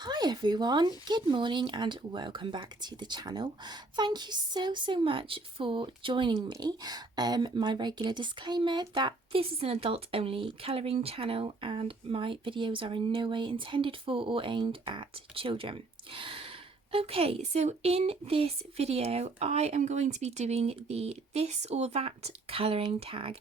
Hi everyone, good morning and welcome back to the channel. Thank you so much for joining me. My regular disclaimer that this is an adult only colouring channel and my videos are in no way intended for or aimed at children. Okay, so in this video I am going to be doing the this or that colouring tag.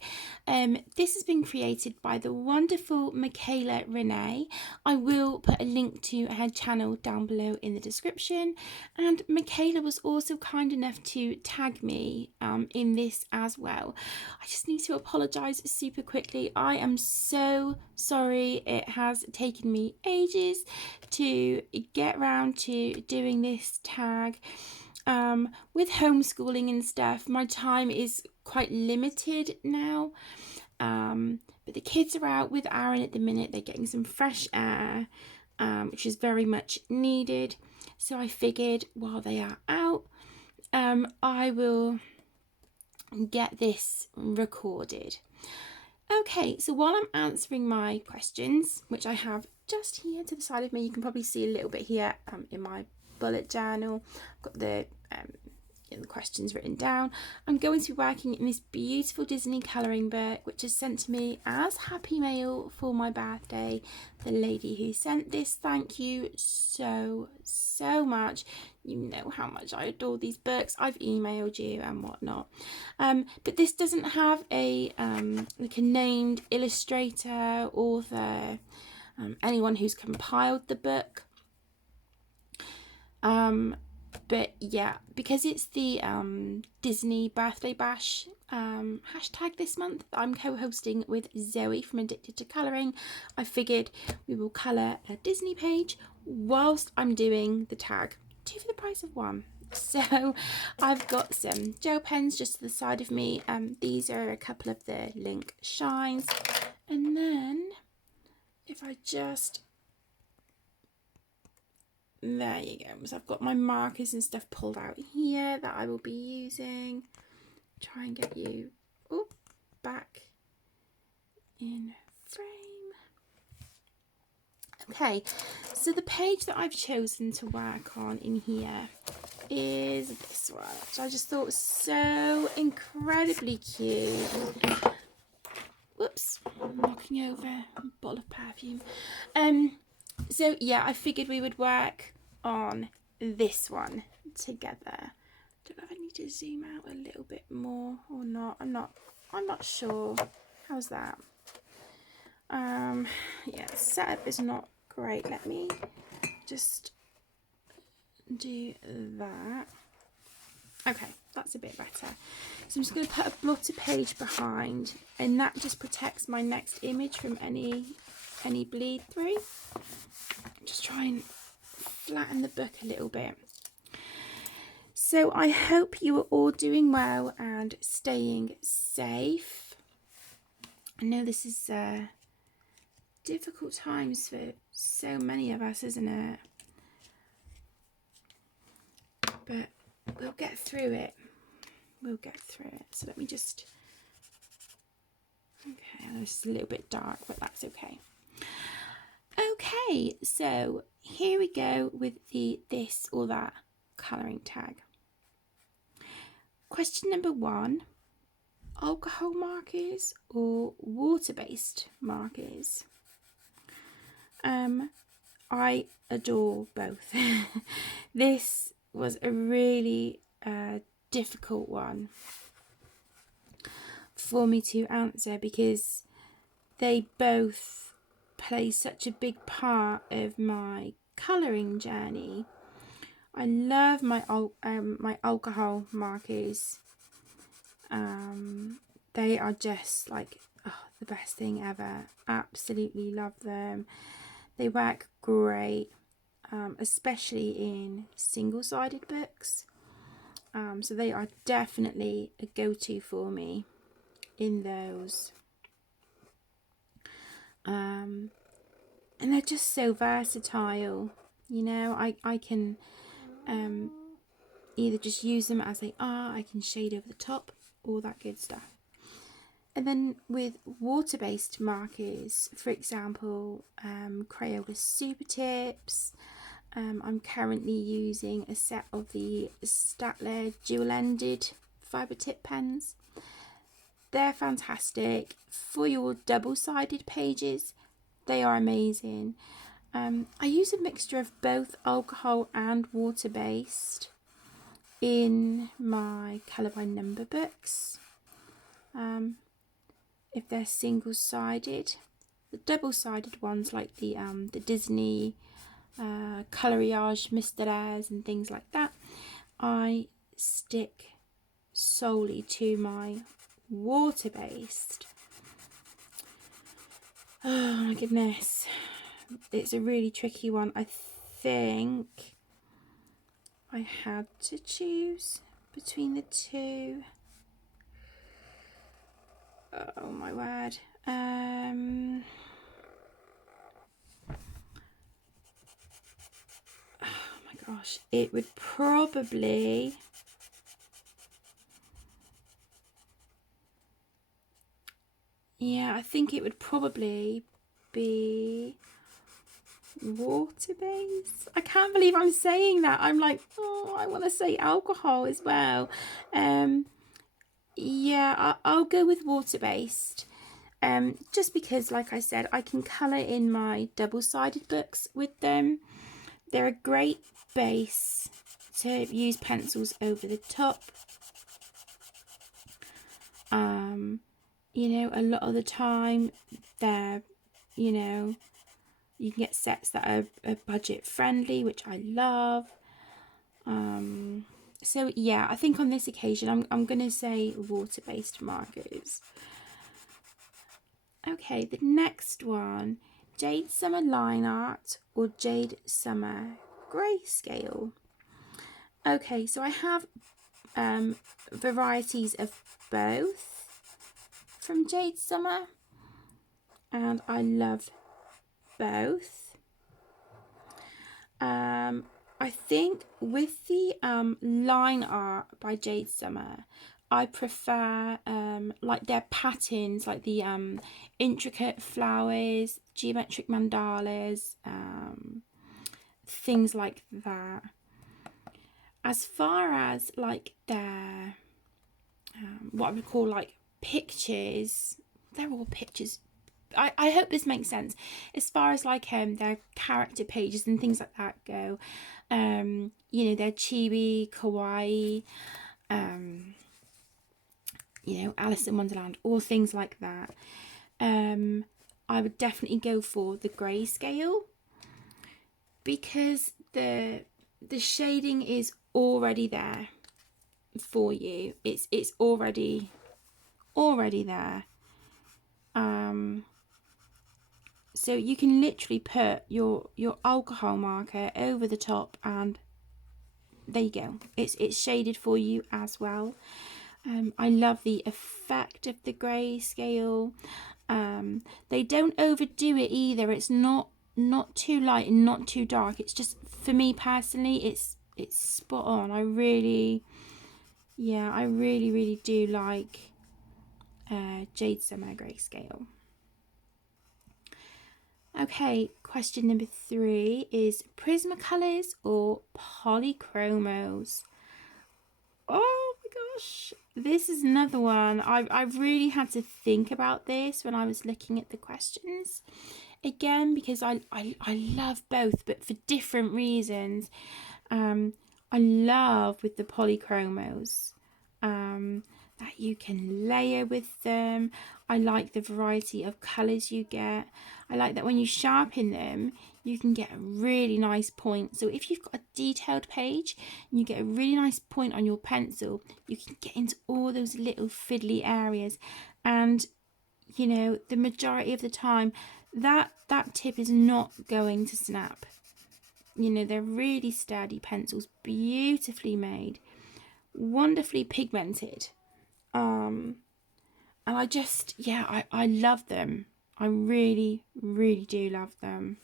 This has been created by the wonderful Michaela Renee. I will put a link to her channel down below in the description, and Michaela was also kind enough to tag me in this as well. I just need to apologise super quickly. I am so sorry it has taken me ages to get around to doing this tag. With homeschooling and stuff, my time is quite limited now, but the kids are out with Aaron at the minute. They're getting some fresh air, which is very much needed, so I figured while they are out, I will get this recorded. Okay, so while I'm answering my questions, which I have just here to the side of me, you can probably see a little bit here in my bullet journal. I've got the questions written down. I'm going to be working in this beautiful Disney colouring book, which is sent to me as Happy Mail for my birthday. The lady who sent this, thank you so much. You know how much I adore these books. I've emailed you and whatnot, but this doesn't have a like a named illustrator, author, anyone who's compiled the book. But yeah, because it's the Disney Birthday Bash hashtag this month, I'm co-hosting with Zoe from Addicted to Colouring. I figured we will colour a Disney page whilst I'm doing the tag. 2 for the price of 1. So I've got some gel pens just to the side of me. These are a couple of the Link Shines. And then if I just... There you go. So I've got my markers and stuff pulled out here that I will be using. Try and get you back in frame. Okay, so the page that I've chosen to work on in here is this one, which I just thought was so incredibly cute. Whoops, I'm knocking over a bottle of perfume. So yeah, I figured we would work on this one together. Don't know if I need to zoom out a little bit more or not. I'm not sure. How's that? Yeah, the setup is not great. Let me just do that. Okay, that's a bit better. So I'm just going to put a blotter page behind, and that just protects my next image from any bleed through. Just try and flatten the book a little bit. So I hope you are all doing well and staying safe. I know this is difficult times for so many of us, isn't it? But we'll get through it. We'll get through it. So let me just... Okay, I know it's a little bit dark, but that's okay. Okay, so here we go with the this or that colouring tag. Question number 1, alcohol markers or water-based markers? I adore both. This was a really difficult one for me to answer because they both play such a big part of my colouring journey. I love my my alcohol markers. They are just like the best thing ever. Absolutely love them. They work great, especially in single-sided books. So they are definitely a go-to for me in those. And they're just so versatile. You know, I can either just use them as they are, I can shade over the top, all that good stuff. And then with water-based markers, for example, Crayola Super Tips, I'm currently using a set of the Statler dual-ended fibre tip pens. They're fantastic for your double-sided pages. They are amazing. I use a mixture of both alcohol and water-based in my colour by number books. If they're single-sided, the double-sided ones like the Disney coloriage Mandalas and things like that, I stick solely to my water-based. Oh my goodness, it's a really tricky one. I think I had to choose between the two. Oh my word. Oh my gosh, it would probably I think it would probably be water-based. I can't believe I'm saying that. I'm like, oh, I want to say alcohol as well. I'll go with water-based. Just because, like I said, I can colour in my double-sided books with them. They're a great base to use pencils over the top. You know, a lot of the time they're, you know, you can get sets that are budget friendly, which I love. So yeah, I think on this occasion I'm going to say water-based markers. Okay, the next one, Jade Summer line art or Jade Summer grayscale. Okay, so I have varieties of both from Jade Summer, and I love both. I think with the line art by Jade Summer, I prefer like their patterns, like the intricate flowers, geometric mandalas, things like that. As far as like their what I would call like pictures, they're all pictures. I hope this makes sense. As far as like their character pages and things like that go, you know, their Chibi, Kawaii, you know, Alice in Wonderland, all things like that. I would definitely go for the grayscale because the shading is already there for you. It's already there. So you can literally put your alcohol marker over the top and there you go. It's shaded for you as well. I love the effect of the grayscale. They don't overdo it either. It's not too light and not too dark. It's just, for me personally, it's spot on. I really do like Jade Summer grayscale. Okay, question number 3 is Prismacolors or Polychromos? Oh my gosh, this is another one. I really had to think about this when I was looking at the questions. Again, because I love both, but for different reasons. I love with the Polychromos that you can layer with them. I like the variety of colours you get. I like that when you sharpen them, you can get a really nice point. So if you've got a detailed page and you get a really nice point on your pencil, you can get into all those little fiddly areas. And, you know, the majority of the time, that tip is not going to snap. You know, they're really sturdy pencils, beautifully made, wonderfully pigmented. And I just, I love them. I really do love them.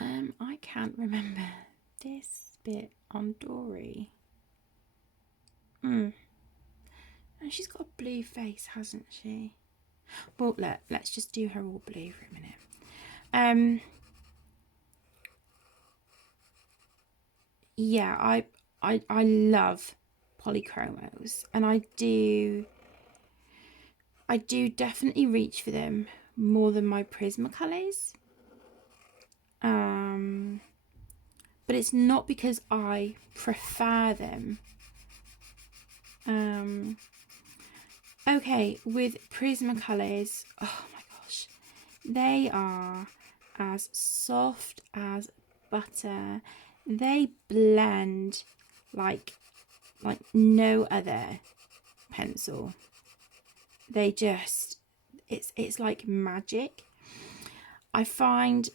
I can't remember this bit on Dory. And she's got a blue face, hasn't she? Well, let's just do her all blue for a minute. yeah, I love polychromos, and I do definitely reach for them more than my Prismacolors. But it's not because I prefer them. Okay, with Prismacolors, oh my gosh, they are as soft as butter. They blend like no other pencil. They just, it's like magic. I find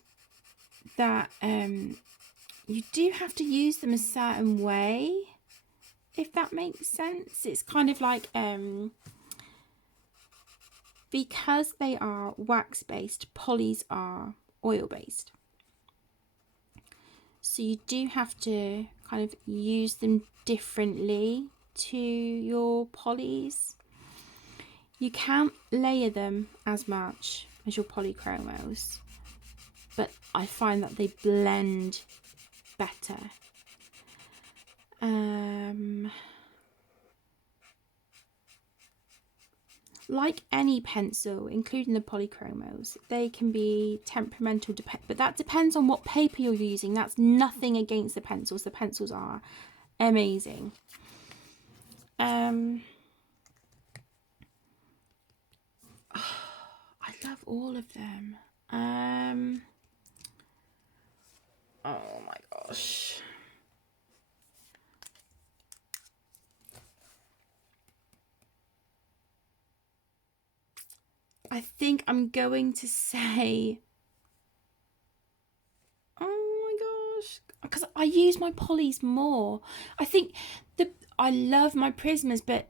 that you do have to use them a certain way, if that makes sense. It's kind of like because they are wax based, polys are oil based, so you do have to kind of use them differently to your polys. You can't layer them as much as your polychromos, but I find that they blend better. Like any pencil, including the polychromos, they can be temperamental, but that depends on what paper you're using. That's nothing against the pencils. The pencils are amazing. I love all of them. Oh my gosh. I think I'm going to say, oh my gosh, because I use my polys more. I think I love my Prismas, but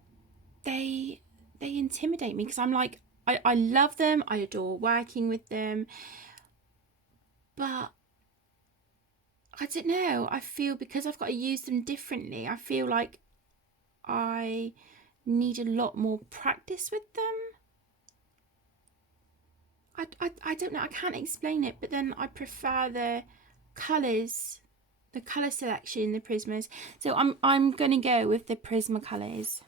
they intimidate me, because I'm like, I love them, I adore working with them, but I don't know, I feel because I've got to use them differently, I feel like I need a lot more practice with them. I don't know, I can't explain it, but then I prefer the colours, the colour selection in the Prismas. So I'm gonna go with the Prismacolors.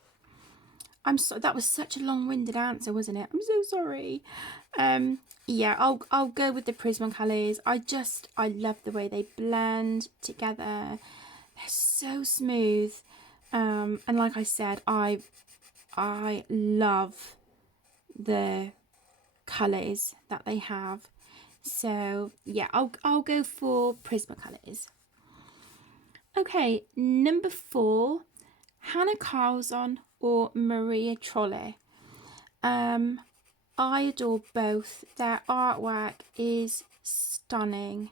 That was such a long-winded answer, wasn't it? I'm so sorry. Yeah, I'll go with the Prismacolors. I love the way they blend together. They're so smooth. And like I said, I love the colours that they have. So yeah, I'll go for Prismacolors. Okay, number 4, Hannah Carlson or Maria Trolle. I adore both. Their artwork is stunning,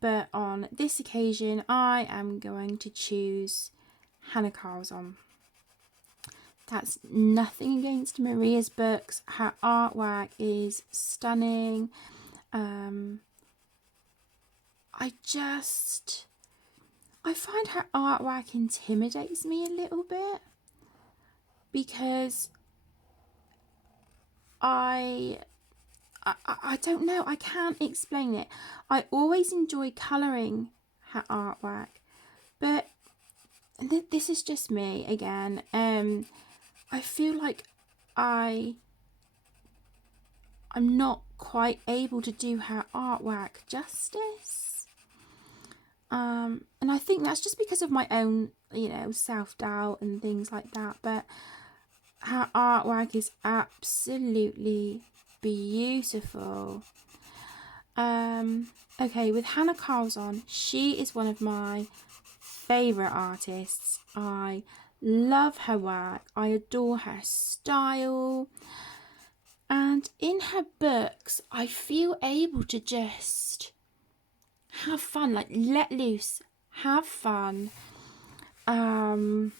but on this occasion I am going to choose Hannah Carlson. That's nothing against Maria's books. Her artwork is stunning. I find her artwork intimidates me a little bit, because I don't know, I can't explain it. I always enjoy colouring her artwork, but this is just me again. I feel like I'm not quite able to do her artwork justice. And I think that's just because of my own, self-doubt and things like that. But her artwork is absolutely beautiful. Okay, with Hannah Carlson, she is one of my favourite artists. I love her work. I adore her style. And in her books, I feel able to just have fun, like let loose, have fun. And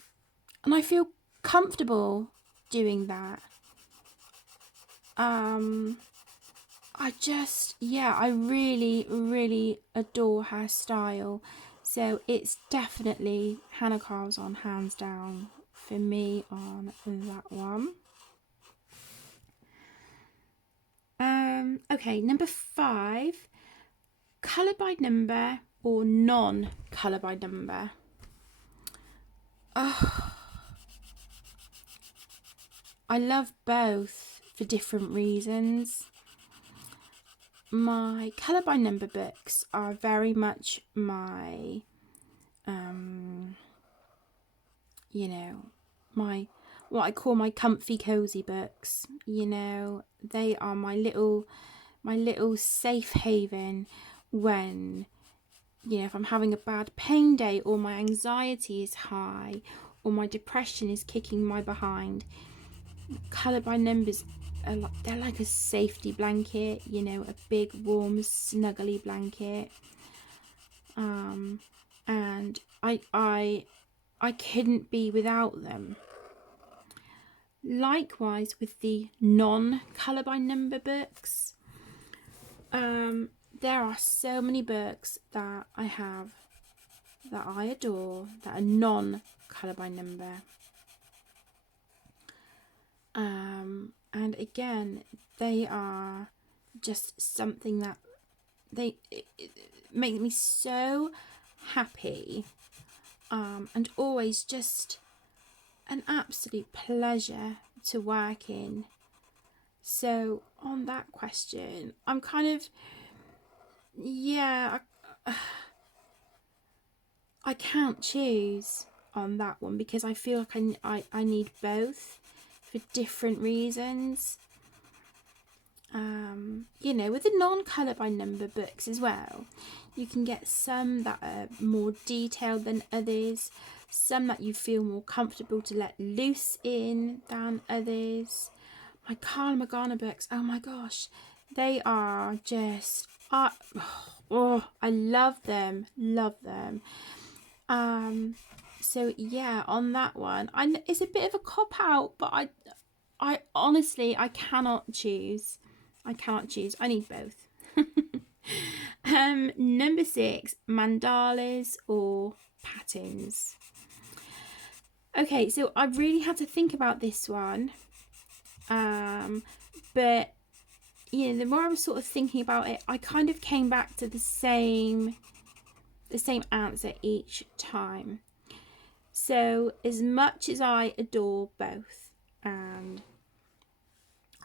I feel comfortable doing that. I really, really adore her style. So it's definitely Hannah Carlson, hands down, for me on that one. Okay, number 5, Colour by Number or non-colour by number? Oh, I love both for different reasons. My colour by number books are very much my, you know, my, what I call my comfy cozy books. You know, they are my little safe haven when, you know, if I'm having a bad pain day, or my anxiety is high, or my depression is kicking my behind. Colour by numbers are like, they're like a safety blanket, you know, a big warm snuggly blanket. And I couldn't be without them. Likewise with the non-colour by number books, there are so many books that I have that I adore that are non-colour by number. And again, they are just something that it make me so happy, and always just an absolute pleasure to work in. So on that question, I'm kind of, yeah, I can't choose on that one, because I feel like I need both for different reasons. You know, with the non-colour by number books as well, you can get some that are more detailed than others, some that you feel more comfortable to let loose in than others. My Carl Magana books, oh my gosh, they are just, oh, I love them. So yeah, on that one, it's a bit of a cop out, but I honestly, I cannot choose. I need both. Number 6, mandalas or patterns. Okay, so I really had to think about this one. But you know, the more I was sort of thinking about it, I kind of came back to the same answer each time. So as much as I adore both, and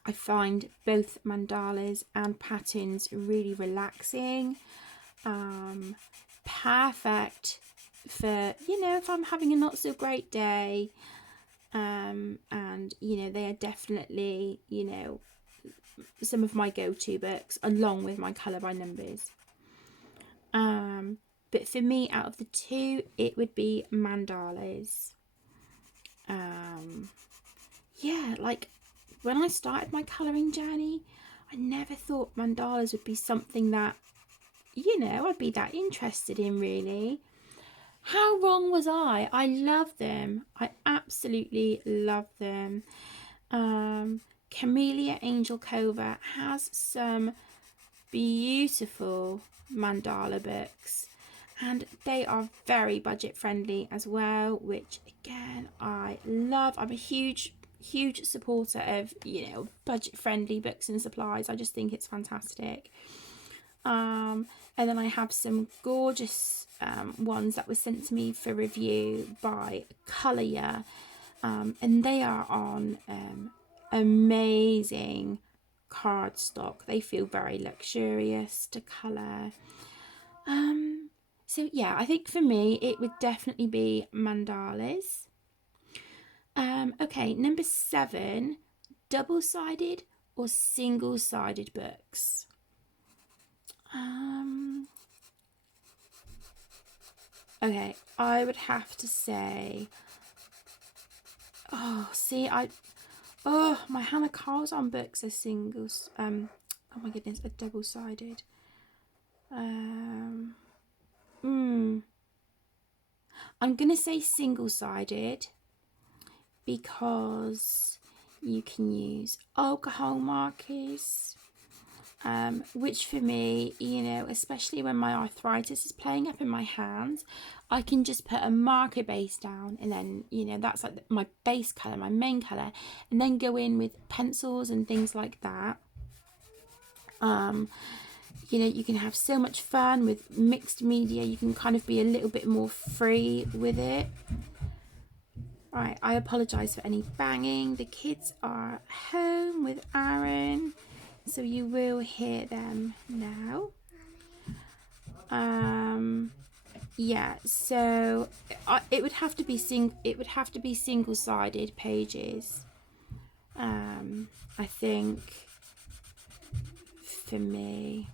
I find both mandalas and patterns really relaxing, perfect for, you know, if I'm having a not so great day, and you know, they are definitely, you know, some of my go-to books along with my colour by numbers. But for me, out of the two, it would be mandalas. Yeah, like when I started my colouring journey, I never thought mandalas would be something that, you know, I'd be that interested in, really. How wrong was I? I love them. I absolutely love them. Camellia Angel Cova has some beautiful mandala books, and they are very budget friendly as well, which again I love. I'm a huge supporter of, you know, budget friendly books and supplies. I just think it's fantastic. And then I have some gorgeous ones that were sent to me for review by Colour, and they are on amazing cardstock. They feel very luxurious to colour. So yeah, I think for me it would definitely be mandalas. Okay, number 7, double-sided or single-sided books. Okay, I would have to say, my Hannah Carlson books are singles. Oh my goodness, are double-sided. I'm gonna say single-sided, because you can use alcohol markers, which for me, you know, especially when my arthritis is playing up in my hands, I can just put a marker base down, and then, you know, that's like my base colour, my main colour, and then go in with pencils and things like that. you know, you can have so much fun with mixed media. You can kind of be a little bit more free with it. Right, I apologise for any banging. The kids are home with Aaron, so you will hear them now. Yeah, so it would have to be single-sided pages. I think for me.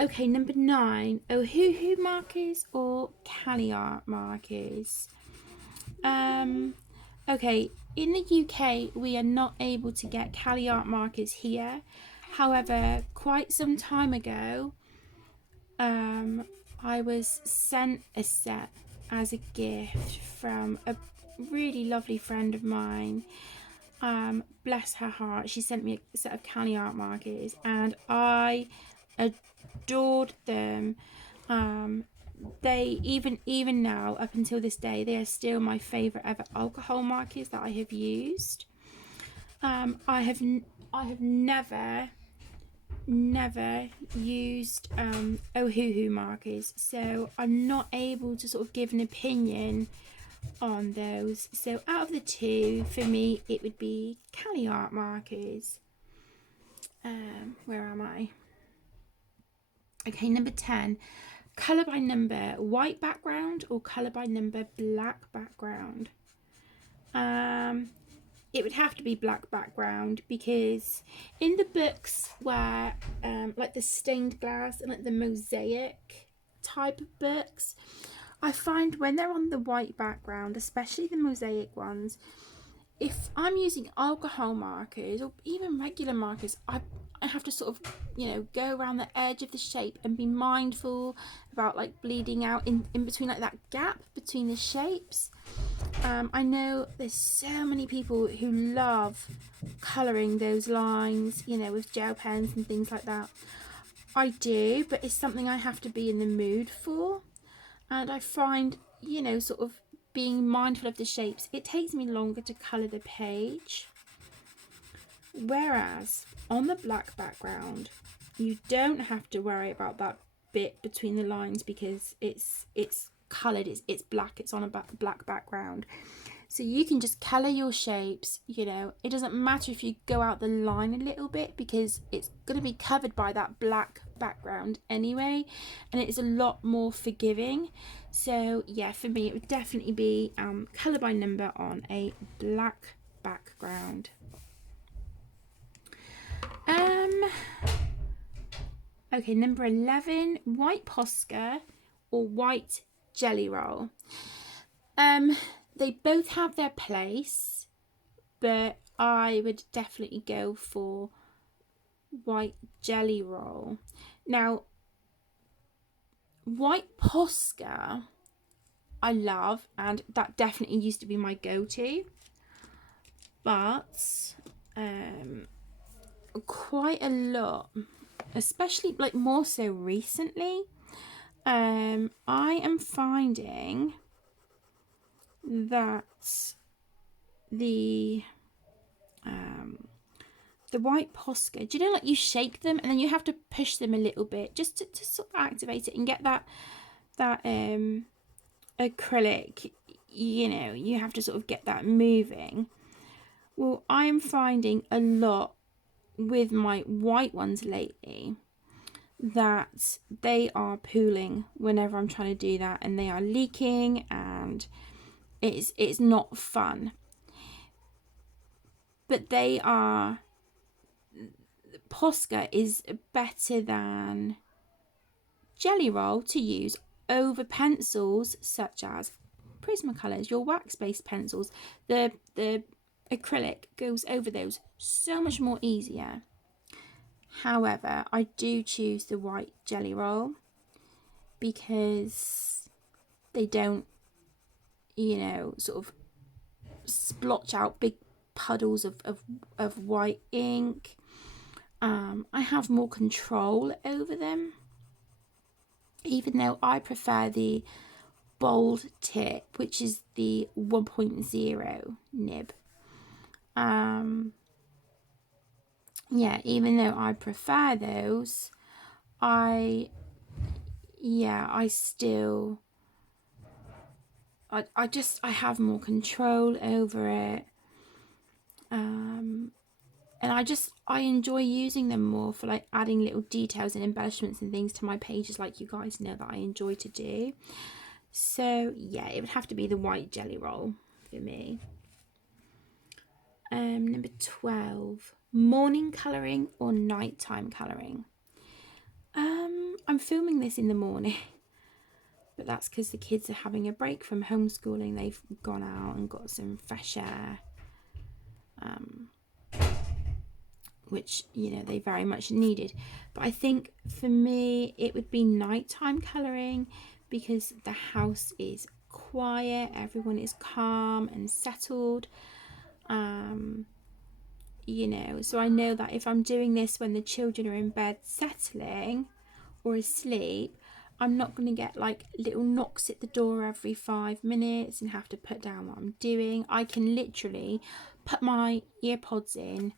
Okay, number 9. Ohuhu markers or Cali art markers. Okay, in the UK we are not able to get Cali art markers here. However, quite some time ago, I was sent a set as a gift from a really lovely friend of mine. Bless her heart, she sent me a set of Cali art markers and I adored them. They even now, up until this day, they are still my favourite ever alcohol markers that I have used. I have never used Ohuhu markers, so I'm not able to sort of give an opinion on those. So out of the two, for me, it would be Cali art markers. Where am I? Okay, number 10. Colour by number white background or colour by number black background. It would have to be black background, because in the books where like the stained glass and like the mosaic type of books, I find when they're on the white background, especially the mosaic ones, if I'm using alcohol markers or even regular markers, I have to sort of, you know, go around the edge of the shape and be mindful about like bleeding out in between, like that gap between the shapes. I know there's so many people who love colouring those lines, you know, with gel pens and things like that. I do, but it's something I have to be in the mood for. And I find, you know, sort of being mindful of the shapes, it takes me longer to colour the page. Whereas on the black background, you don't have to worry about that bit between the lines, because it's coloured, it's black, it's on a black background. So you can just colour your shapes, you know, it doesn't matter if you go out the line a little bit, because it's going to be covered by that black background anyway, and it's a lot more forgiving. So yeah, for me it would definitely be colour by number on a black background. Okay, number 11, white Posca or white jelly roll. They both have their place, but I would definitely go for white jelly roll. Now, white Posca I love, and that definitely used to be my go-to, but quite a lot, especially like more so recently, I am finding that the white Posca, do you know, like you shake them and then you have to push them a little bit just to sort of activate it and get that acrylic, you know, you have to sort of get that moving. Well, I am finding a lot with my white ones lately that they are pooling whenever I'm trying to do that, and they are leaking, and it's not fun. But they are, Posca is better than jelly roll to use over pencils such as Prismacolors, your wax-based pencils. The acrylic goes over those so much more easier. However, I do choose the white jelly roll because they don't, you know, sort of splotch out big puddles of white ink. I have more control over them, even though I prefer the bold tip, which is the 1.0 nib. yeah, even though I prefer those, I still, I have more control over it. And I enjoy using them more for like adding little details and embellishments and things to my pages, like you guys know that I enjoy to do. So yeah, it would have to be the white jelly roll for me. Number 12, morning colouring or nighttime colouring. I'm filming this in the morning, but that's because the kids are having a break from homeschooling. They've gone out and got some fresh air, which, you know, they very much needed. But I think for me, it would be nighttime colouring because the house is quiet, everyone is calm and settled. You know, so I know that if I'm doing this when the children are in bed settling or asleep, I'm not going to get like little knocks at the door every 5 minutes and have to put down what I'm doing. I can literally put my ear pods in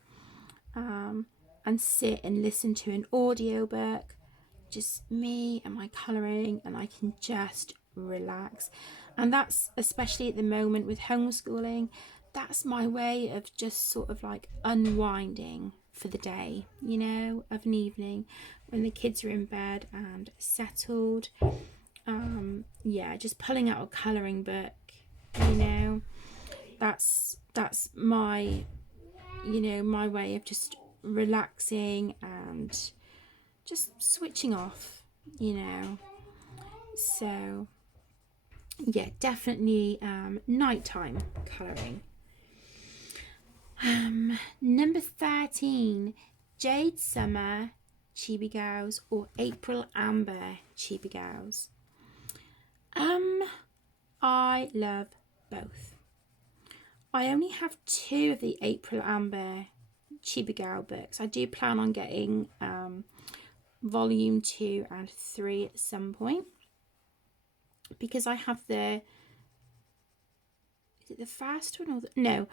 and sit and listen to an audiobook, just me and my colouring, and I can just relax. And that's, especially at the moment with homeschooling, that's my way of just sort of like unwinding for the day, you know, of an evening when the kids are in bed and settled. Yeah, just pulling out a colouring book, you know, that's my, you know, my way of just relaxing and just switching off, you know. So yeah, definitely nighttime colouring. Number 13, Jade Summer Chibi Girls or April Amber Chibi Girls. I love both. I only have 2 of the April Amber Chibi Girl books. I do plan on getting volume 2 and 3 at some point, because I have the, is it the first one or the, no,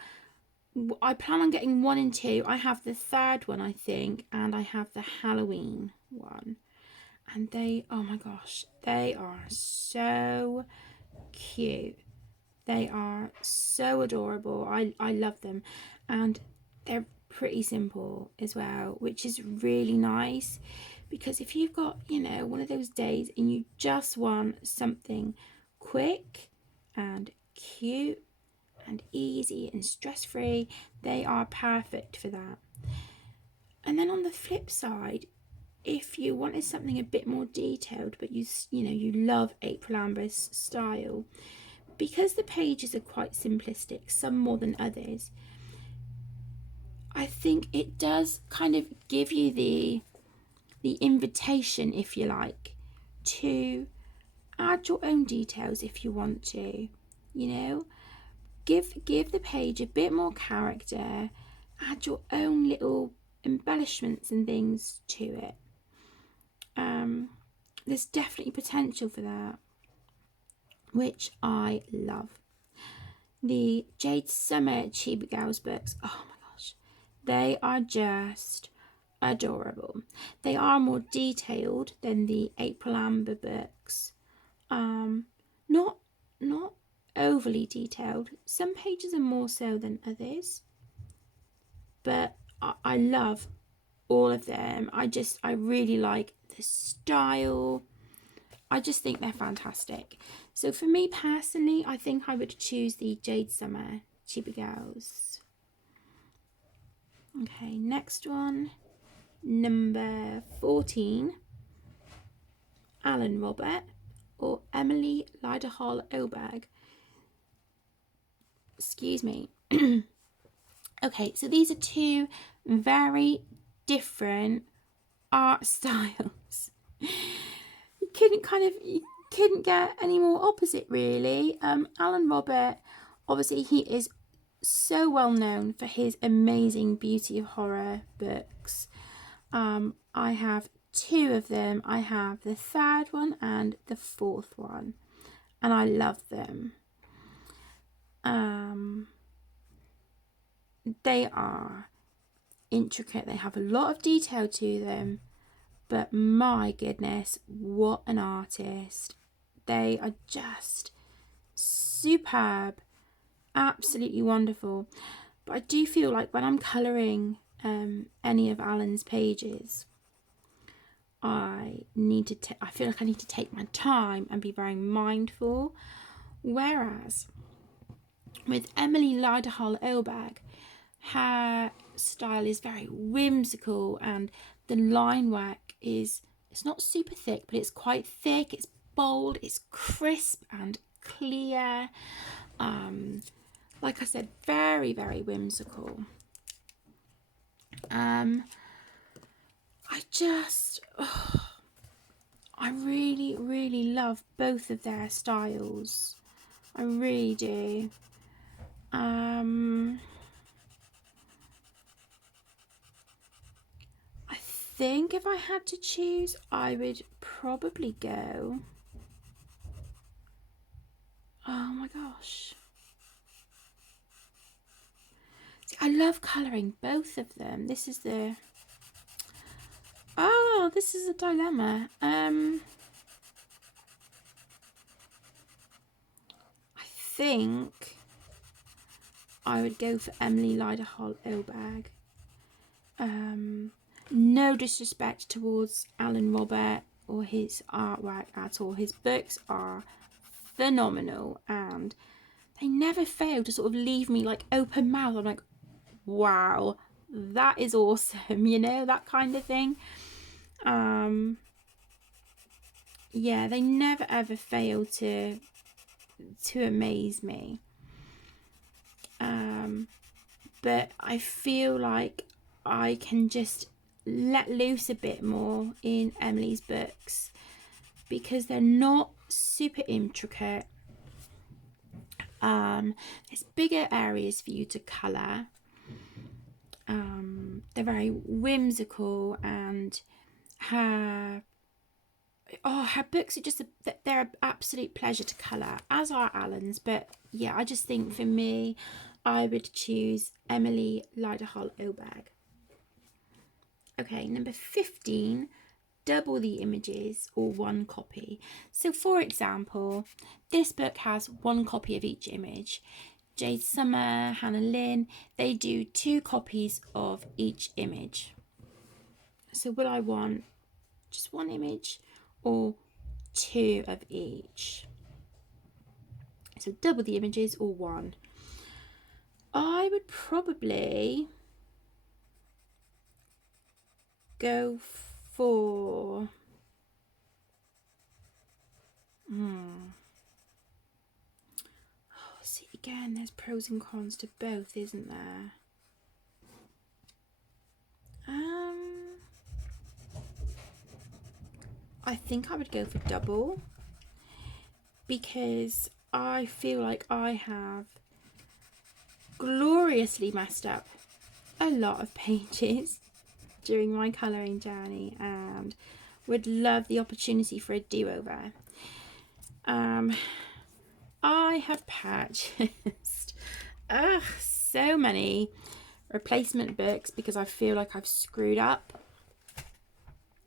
I plan on getting 1 and 2. I have the 3rd one, I think, and I have the Halloween one, and they, oh my gosh, they are so cute. They are so adorable. I love them, and they're pretty simple as well, which is really nice, because if you've got, you know, one of those days and you just want something quick and cute and easy and stress-free, they are perfect for that. And then on the flip side, if you wanted something a bit more detailed, but you know, you love April Amber's style, because the pages are quite simplistic, some more than others, I think it does kind of give you the invitation, if you like, to add your own details if you want to, you know, give the page a bit more character, add your own little embellishments and things to it. There's definitely potential for that, which I love. The Jade Summer Chibi Girls books, oh my gosh, they are just adorable. They are more detailed than the April Amber books. Not overly detailed. Some pages are more so than others, but I love all of them. I really like the style. I just think they're fantastic. So for me personally, I think I would choose the Jade Summer Chibi Girls. Okay, next one, number 14, Alan Robert or Emily Lyderhall Oberg. Excuse me. Okay, so these are 2 very different art styles. You couldn't get any more opposite, really. Alan Robert, obviously he is so well known for his amazing Beauty of Horror books. I have 2 of them. I have the 3rd one and the 4th one, and I love them. They are intricate. They have a lot of detail to them, but my goodness, what an artist. They are just superb, absolutely wonderful. But I do feel like when I'm colouring any of Alan's pages, I feel like I need to take my time and be very mindful. Whereas with Emily Liderhall Oberg, her style is very whimsical, and the line work it's not super thick, but it's quite thick, it's bold, it's crisp and clear. Like I said, very, very whimsical. I really, really love both of their styles. I really do. I think if I had to choose, I would probably go... Oh my gosh. See, I love colouring both of them. This is the... Oh, this is a dilemma. I think I would go for Emily Liderhall Oberg. No disrespect towards Alan Robert or his artwork at all. His books are phenomenal, and they never fail to sort of leave me like open mouth. I'm like, wow, that is awesome, you know, that kind of thing. Yeah, they never ever fail to amaze me. But I feel like I can just let loose a bit more in Emily's books because they're not super intricate. There's bigger areas for you to colour. They're very whimsical, and her books are just they're an absolute pleasure to colour, as are Alan's. But yeah, I just think for me, I would choose Emily Liderhall Oberg. Okay, number 15, double the images or one copy. So for example, this book has one copy of each image. Jade Summer, Hannah Lynn, they do 2 copies of each image. So would I want just one image or 2 of each? So double the images or one. I would probably go for... See, again, there's pros and cons to both, isn't there? I think I would go for double, because I feel like I have gloriously messed up a lot of pages during my colouring journey and would love the opportunity for a do-over. I have purchased so many replacement books because I feel like I've screwed up.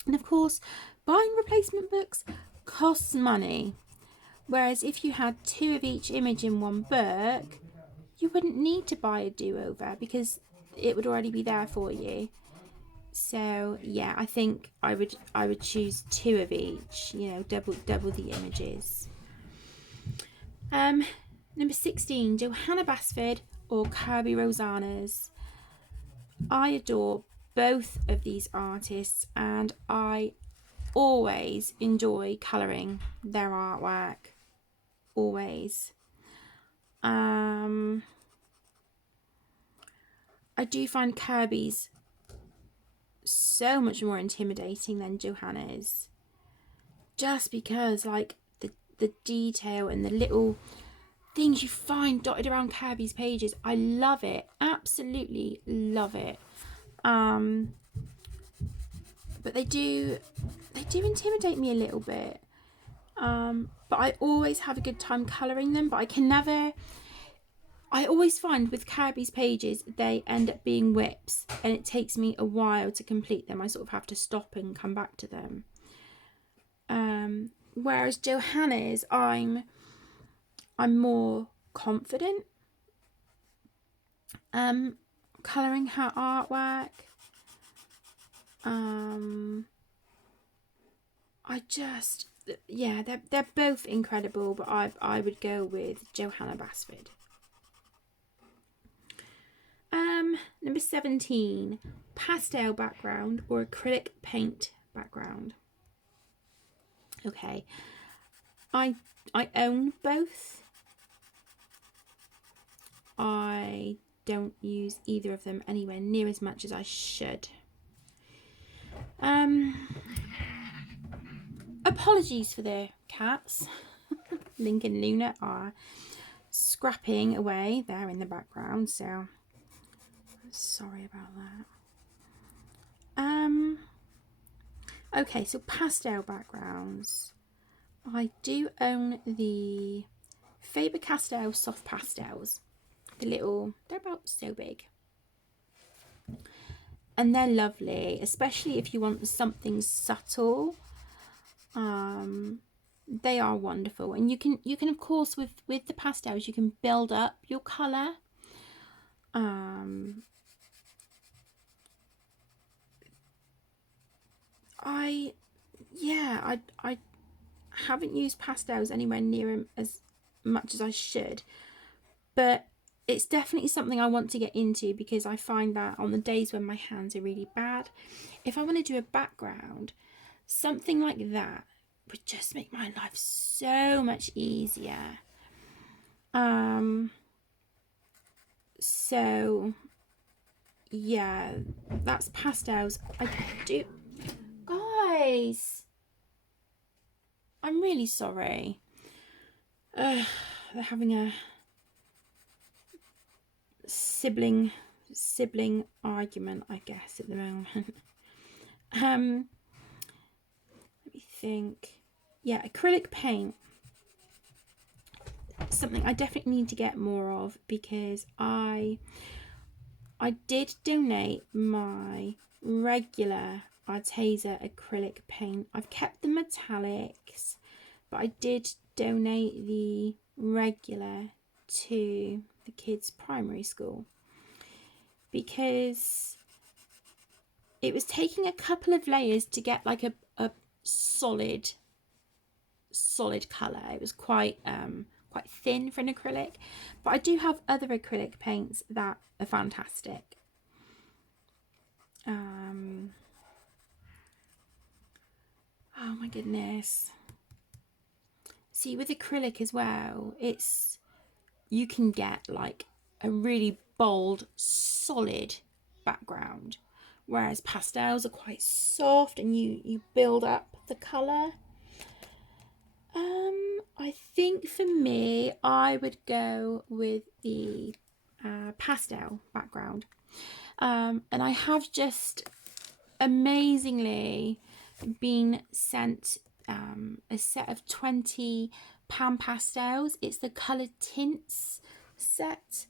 And of course, buying replacement books costs money. Whereas if you had 2 of each image in one book, you wouldn't need to buy a do-over because it would already be there for you. So yeah, I think I would choose 2 of each, you know, double the images. Number 16, Johanna Basford or Kirby Rosanna's. I adore both of these artists, and I always enjoy colouring their artwork. Always. I do find Kirby's so much more intimidating than Johanna's, just because like the detail and the little things you find dotted around Kirby's pages. I love it, absolutely love it. But they do intimidate me a little bit. But I always have a good time colouring them, but I can never I always find with Kirby's pages, they end up being whips and it takes me a while to complete them. I sort of have to stop and come back to them. Whereas Johanna's, I'm more confident colouring her artwork. I just, yeah, they're both incredible, but I would go with Johanna Basford. Number 17, pastel background or acrylic paint background. Okay, I own both. I don't use either of them anywhere near as much as I should. Apologies for the cats. Link and Luna are scrapping away there in the background, so sorry about that. Okay, so pastel backgrounds. I do own the Faber-Castell soft pastels. They're about so big. And they're lovely, especially if you want something subtle. They are wonderful. And you can of course with the pastels you can build up your colour. I haven't used pastels anywhere near as much as I should, but it's definitely something I want to get into because I find that on the days when my hands are really bad, if I want to do a background, something like that would just make my life so much easier. So yeah, that's pastels. I do, guys, I'm really sorry. They're having a sibling argument, I guess, at the moment. Let me think. Yeah, acrylic paint. Something I definitely need to get more of because I did donate my regular Arteza acrylic paint. I've kept the metallics, but I did donate the regular to the kids' primary school because it was taking a couple of layers to get like a solid colour. It was quite thin for an acrylic, but I do have other acrylic paints that are fantastic. Oh my goodness. See, with acrylic as well, you can get like a really bold, solid background, whereas pastels are quite soft and you build up the colour. I think for me, I would go with the pastel background. And I have just amazingly been sent a set of 20 pan pastels. It's the coloured tints set,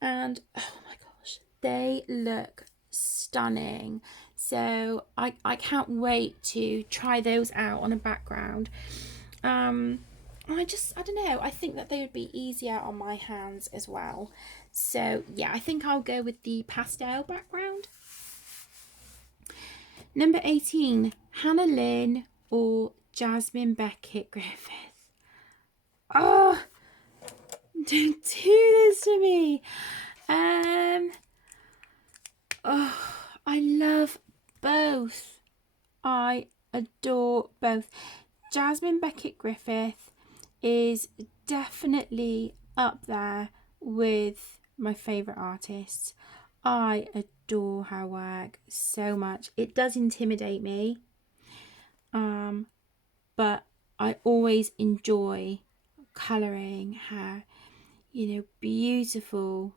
and oh my gosh, they look stunning. So I can't wait to try those out on a background. I don't know, I think that they would be easier on my hands as well. So yeah, I think I'll go with the pastel background. Number 18, Hannah Lynn or Jasmine Beckett Griffith. Oh, don't do this to me. Oh, I love both. I adore both. Jasmine Beckett Griffith is definitely up there with my favourite artists. I adore her work so much. It does intimidate me, but I always enjoy colouring her, beautiful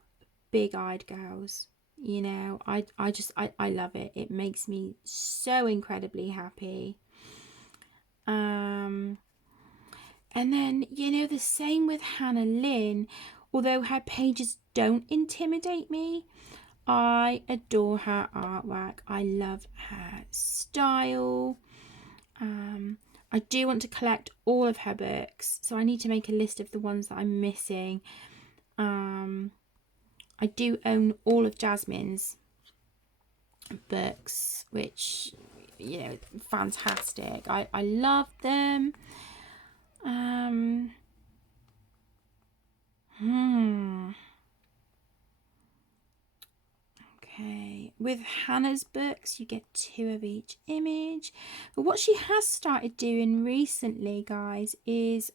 big-eyed girls. I love it. It makes me so incredibly happy. And then, the same with Hannah Lynn, although her pages don't intimidate me, I adore her artwork. I love her style. I do want to collect all of her books, so I need to make a list of the ones that I'm missing. I do own all of Jasmine's books, which, you know, fantastic. I love them. Okay, with Hannah's books, you get 2 of each image. But what she has started doing recently, guys, is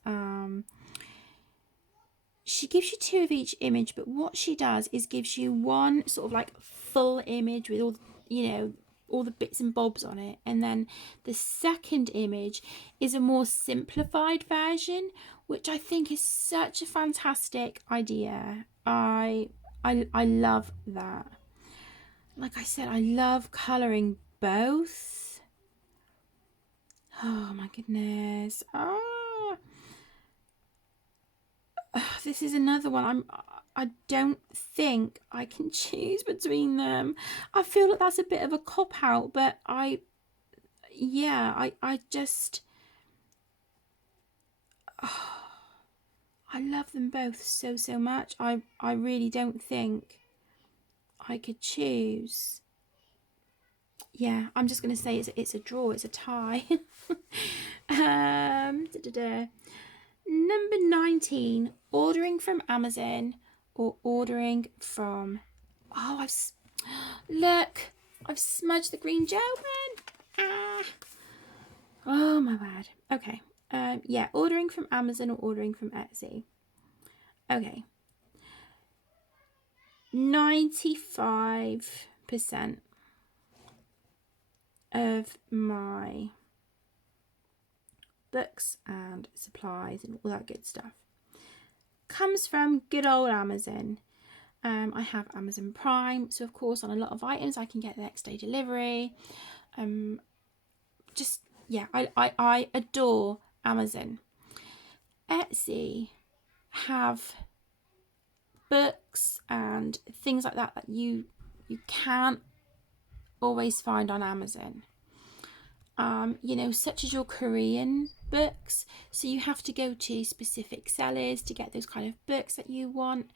she gives you 2 of each image, but what she does is gives you one sort of like full image with all, you know, all the bits and bobs on it, and then the second image is a more simplified version, which I think is such a fantastic idea. I love that. Like I said, I love colouring both. Oh my goodness. This is another one. I don't think I can choose between them. I feel like that's a bit of a cop-out, but I just... I love them both so much. I really don't think I could choose. Yeah, I'm just going to say it's a draw, it's a tie. Number 19, ordering from Amazon or ordering from... Oh, look, I've smudged the green gel pen. Oh my word. Okay. Yeah, ordering from Amazon or ordering from Etsy. Okay. 95% of my books and supplies and all that good stuff comes from good old Amazon. I have Amazon Prime, so of course on a lot of items I can get the next day delivery. I adore Amazon. Etsy have books and things like that you can't always find on Amazon. You know, such as your Korean books, so you have to go to specific sellers to get those kind of books that you want.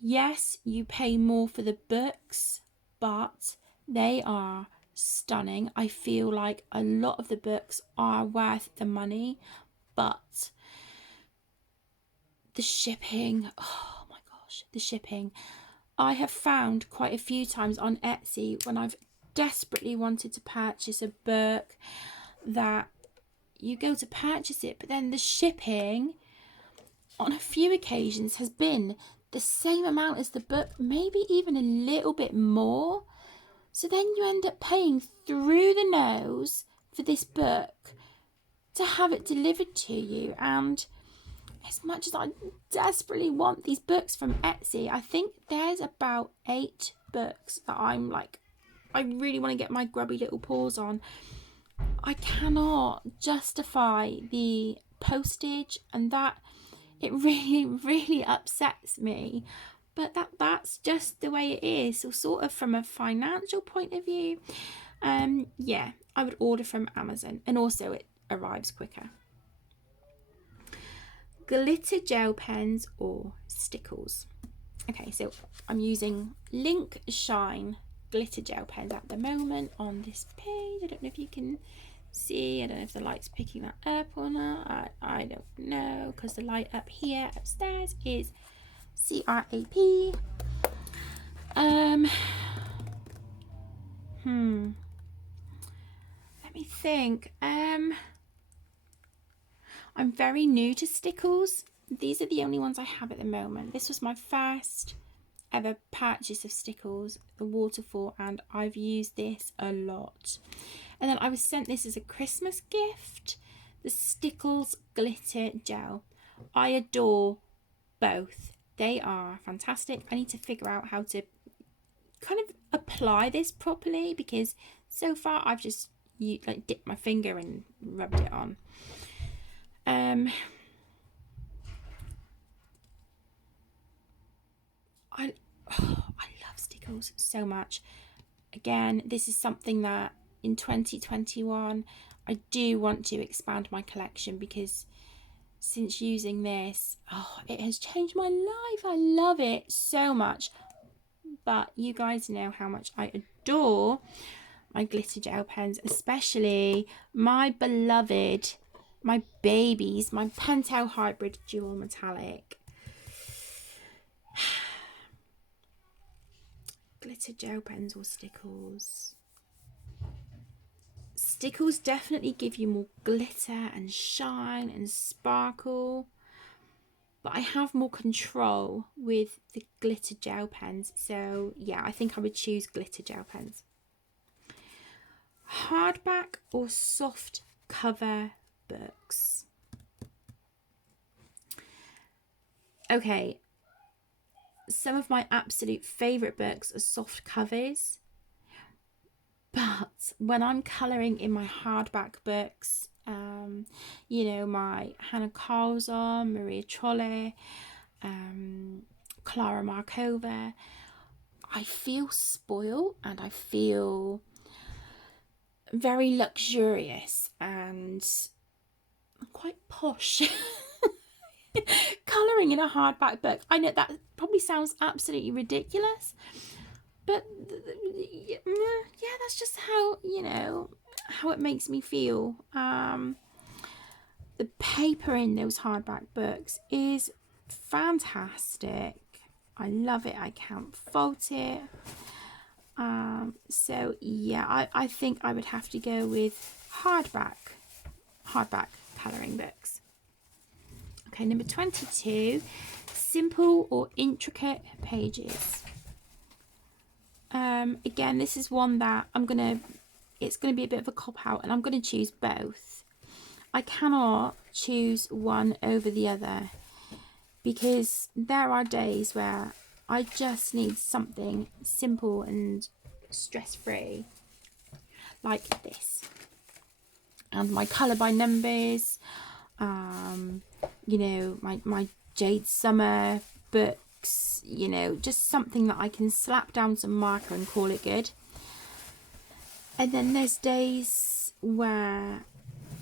Yes, you pay more for the books, but they are stunning. I feel like a lot of the books are worth the money, but the shipping, oh my gosh, the shipping. I have found quite a few times on Etsy when I've desperately wanted to purchase a book that you go to purchase it, but then the shipping on a few occasions has been the same amount as the book, maybe even a little bit more. So then you end up paying through the nose for this book to have it delivered to you. And as much as I desperately want these books from Etsy, I think there's about 8 books that I'm like, I really want to get my grubby little paws on. I cannot justify the postage, and that it really upsets me. But that's just the way it is. So sort of from a financial point of view, yeah, I would order from Amazon, and also it arrives quicker. Glitter gel pens or stickles. Okay, so I'm using Link Shine glitter gel pens at the moment on this page. I don't know if you can see. I don't know if the light's picking that up or not. I don't know, because the light up here upstairs is CRAP. Let me think. I'm very new to stickles. These are the only ones I have at the moment. This was my first ever purchase of stickles, the waterfall, and I've used this a lot. And then I was sent this as a Christmas gift, the Stickles glitter gel. I adore both. They are fantastic. I need to figure out how to kind of apply this properly, because so far I've just dipped my finger and rubbed it on. Oh, I love stickles so much. Again, this is something that in 2021 I do want to expand my collection, because since using this, oh, it has changed my life. I love it so much. But you guys know how much I adore my glitter gel pens, especially my beloved, my babies, my Pentel Hybrid Dual Metallic. Glitter gel pens or stickles? Stickles definitely give you more glitter and shine and sparkle, but I have more control with the glitter gel pens. So yeah, I think I would choose glitter gel pens. Hardback or soft cover books? Okay, some of my absolute favourite books are soft covers, but when I'm colouring in my hardback books, you know, my Hannah Carlson, Maria Trolle, Clara Markova, I feel spoiled and I feel very luxurious and quite posh. Colouring in a hardback book. I know that probably sounds absolutely ridiculous, but yeah, that's just how, you know, how it makes me feel. The paper in those hardback books is fantastic. I love it. I can't fault it. So yeah, I think I would have to go with hardback colouring books. Okay, number 22, simple or intricate pages. Again, this is one that it's gonna be a bit of a cop out, and I'm gonna choose both. I cannot choose one over the other, because there are days where I just need something simple and stress-free, like this. And my colour by numbers, you know, my Jade Summer books, you know, just something that I can slap down some marker and call it good. And then there's days where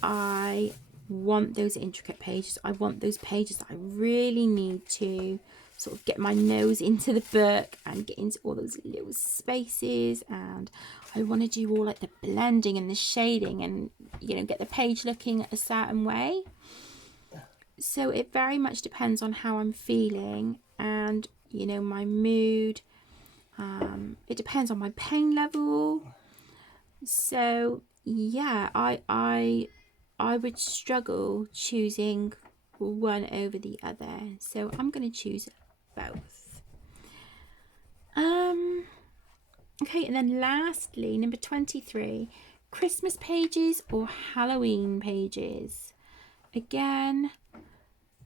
I want those intricate pages. I want those pages that I really need to sort of get my nose into the book and get into all those little spaces, and I want to do all like the blending and the shading and, you know, get the page looking a certain way. So it very much depends on how I'm feeling and, you know, my mood. It depends on my pain level. So yeah, I would struggle choosing one over the other. So I'm going to choose both. Okay, and then lastly, number 23, Christmas pages or Halloween pages? Again,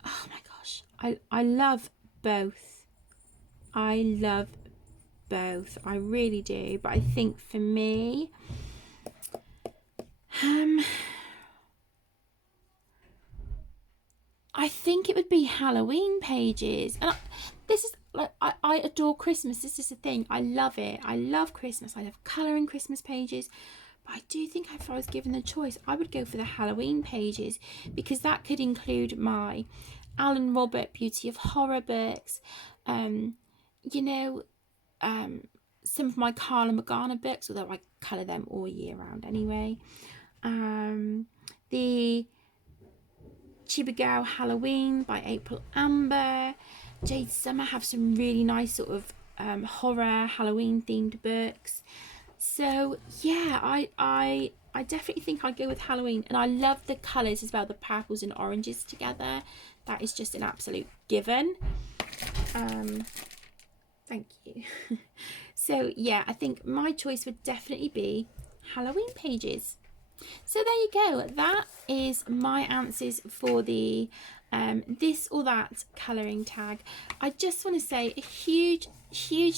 oh my gosh, I love both. I love both. I really do. But I think for me, I think it would be Halloween pages. And this is like, I adore Christmas. This is the thing. I love it. I love Christmas. I love colouring Christmas pages. But I do think if I was given the choice, I would go for the Halloween pages, because that could include my Alan Robert Beauty of Horror books, you know, some of my Carla Morgana books, although I colour them all year round anyway. The Chibi Halloween by April Amber. Jade Summer have some really nice sort of horror Halloween themed books. So yeah, I definitely think I'd go with Halloween, and I love the colours as well, the purples and oranges together. That is just an absolute given. Thank you. So yeah, I think my choice would definitely be Halloween pages. So there you go. That is my answers for the this or that colouring tag. I just want to say a huge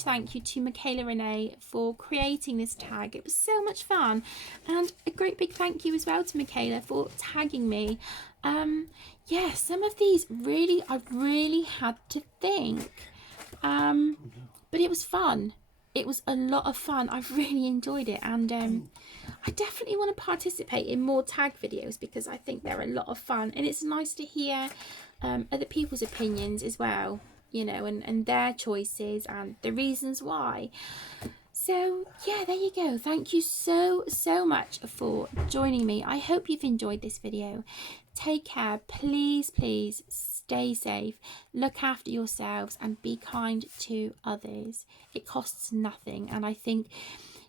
thank you to Michaela Renee for creating this tag. It was so much fun, and a great big thank you as well to Michaela for tagging me. Yeah, some of these really, I really had to think. but it was fun. It was a lot of fun. I've really enjoyed it, and I definitely want to participate in more tag videos because I think they're a lot of fun, and it's nice to hear other people's opinions as well, you know, and their choices and the reasons why. So yeah, there you go. Thank you so much for joining me. I hope you've enjoyed this video. Take care. Please stay safe, look after yourselves, and be kind to others. It costs nothing, and I think,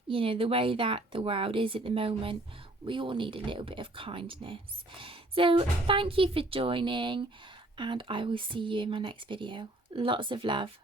you know, the way that the world is at the moment, we all need a little bit of kindness. So thank you for joining, and I will see you in my next video. Lots of love.